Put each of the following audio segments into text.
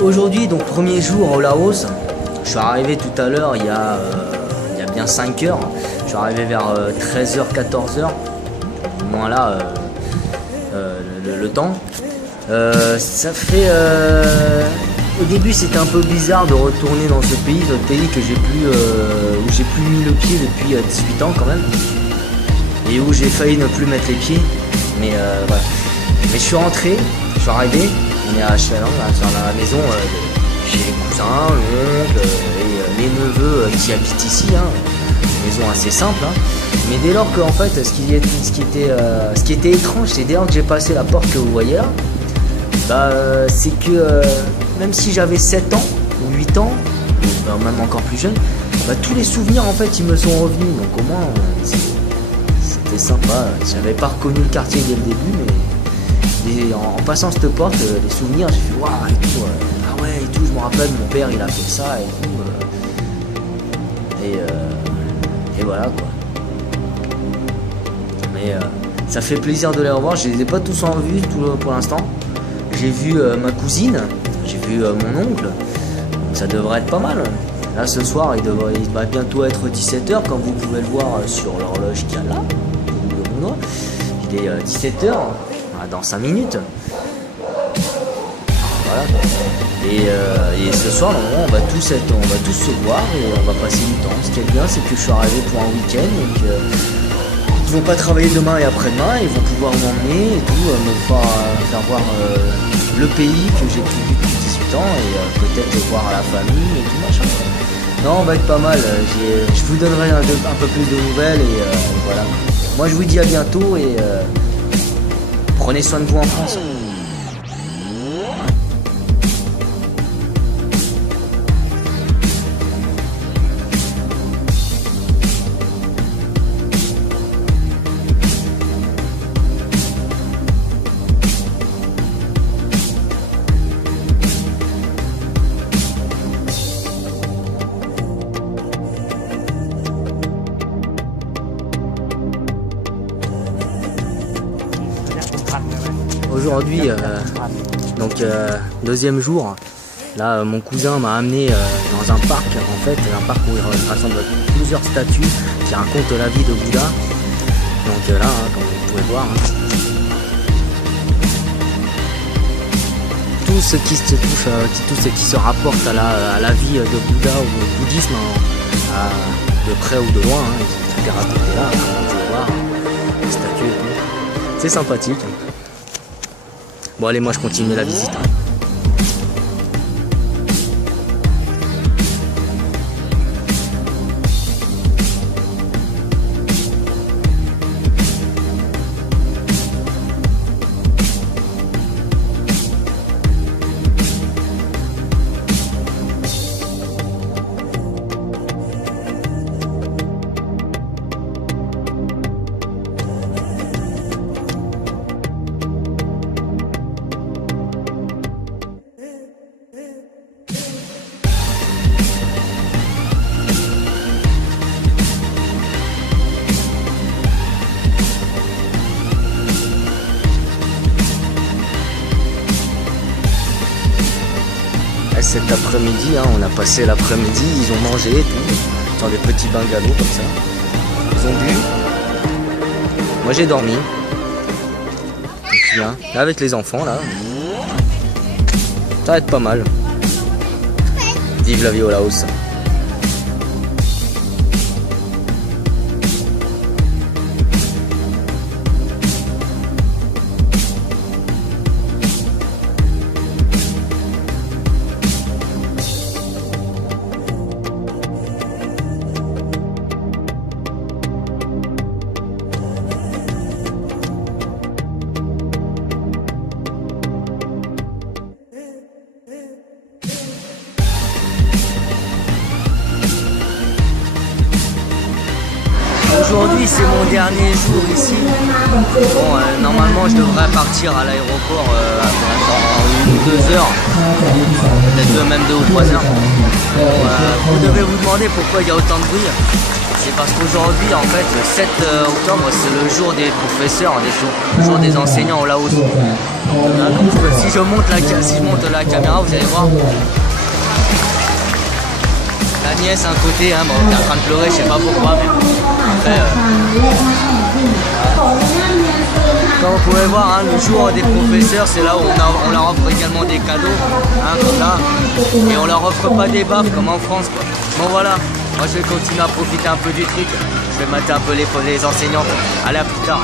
Aujourd'hui, donc premier jour au Laos. Je suis arrivé tout à l'heure, il y a bien 5 heures. Je suis arrivé vers 13h, 14h. Au moins là, le temps. Ça fait... Au début, c'était un peu bizarre de retourner dans ce pays que j'ai plus, où j'ai plus mis le pied depuis 18 ans quand même. Et où j'ai failli ne plus mettre les pieds. Mais voilà. Mais je suis rentré, je suis arrivé. On est à HLM, là, sur la maison chez les cousins, l'oncle et mes neveux qui habitent ici. Une maison assez simple. Mais dès lors que en fait, ce qui était étrange, c'est dès lors que j'ai passé la porte que vous voyez là, c'est que même si j'avais 7 ans ou 8 ans, ou même encore plus jeune, tous les souvenirs en fait ils me sont revenus. Donc au moins c'était sympa. J'avais pas reconnu le quartier dès le début, mais en passant cette porte, les souvenirs, j'ai fait waouh et tout, ah ouais et tout, je me rappelle mon père il a fait ça et tout, et voilà quoi. Mais ça fait plaisir de les revoir, je les ai pas tous en vue pour l'instant. J'ai vu ma cousine, j'ai vu mon oncle, donc ça devrait être pas mal. Là ce soir il va bientôt être 17h comme vous pouvez le voir sur l'horloge qu'il y a là. Il est 17h. Dans 5 minutes. Voilà. Et ce soir, normalement, on va tous se voir et on va passer du temps. Ce qui est bien, c'est que je suis arrivé pour un week-end et qu'ils vont pas travailler demain et après-demain. Ils vont pouvoir m'emmener et tout, me faire voir le pays que j'ai plus vu depuis 18 ans et peut-être voir la famille et tout machin. Non, on va être pas mal. Je vous donnerai un peu plus de nouvelles et voilà. Moi, je vous dis à bientôt et prenez soin de vous en France. Aujourd'hui, deuxième jour, là mon cousin m'a amené dans un parc, en fait, un parc où il rassemble plusieurs statues qui racontent la vie de Bouddha. Donc là, comme vous pouvez voir, tout ce qui se rapporte à la vie de Bouddha ou au bouddhisme, de près ou de loin, tout est raconté là, comme vous pouvez voir, les statues et tout. C'est sympathique. Bon allez, moi je continue la visite. Cet après-midi, on a passé l'après-midi, ils ont mangé et tout, dans des petits bungalows comme ça. Ils ont bu. Moi j'ai dormi. Bien. Là avec les enfants là. Ça va être pas mal. Vive la vie au Laos. Aujourd'hui c'est mon dernier jour ici. Bon, normalement je devrais partir à l'aéroport en 1 ou 2 heures, peut-être même 2 ou 3 heures. Bon, vous devez vous demander pourquoi il y a autant de bruit. C'est parce qu'aujourd'hui, en fait, le 7 octobre, c'est le jour des professeurs, le jour des enseignants au Laos. Donc, si je monte la caméra, vous allez voir. La nièce à un côté, hein, bon, elle est en train de pleurer, je sais pas pourquoi, mais après, comme vous pouvez voir, hein, le jour des professeurs, c'est là où on leur offre également des cadeaux, hein, comme là, et on leur offre pas des baffes comme en France, quoi. Bon voilà, moi je vais continuer à profiter un peu du truc, je vais mater un peu les enseignants. Allez, à plus tard.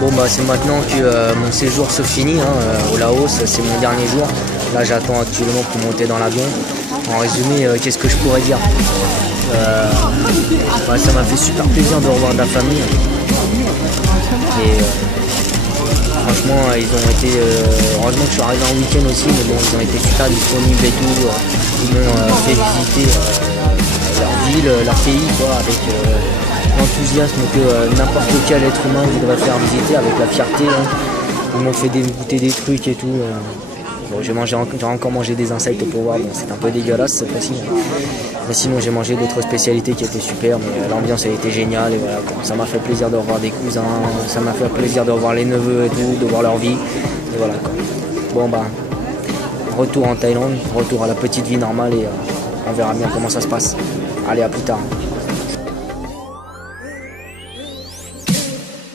Bon bah c'est maintenant que mon séjour se finit au Laos, c'est mon dernier jour. Là j'attends actuellement pour monter dans l'avion. En résumé, qu'est-ce que je pourrais dire, ça m'a fait super plaisir de revoir de la famille. Et franchement ils ont été, heureusement que je suis arrivé en week-end aussi, mais bon ils ont été super disponibles et tout. Ils m'ont fait visiter leur ville, leur pays quoi, avec l'enthousiasme que n'importe quel être humain voudrait faire visiter, avec la fierté. Hein. Ils m'ont fait goûter des trucs et tout. Bon, j'ai encore mangé des insectes pour voir, bon, c'est un peu dégueulasse cette fois-ci. Mais sinon j'ai mangé d'autres spécialités qui étaient super, mais l'ambiance a été géniale et voilà, ça m'a fait plaisir de revoir des cousins, ça m'a fait plaisir de revoir les neveux et tout, de voir leur vie. Et voilà quoi. Bon bah, retour en Thaïlande, retour à la petite vie normale et on verra bien comment ça se passe. Allez, à plus tard.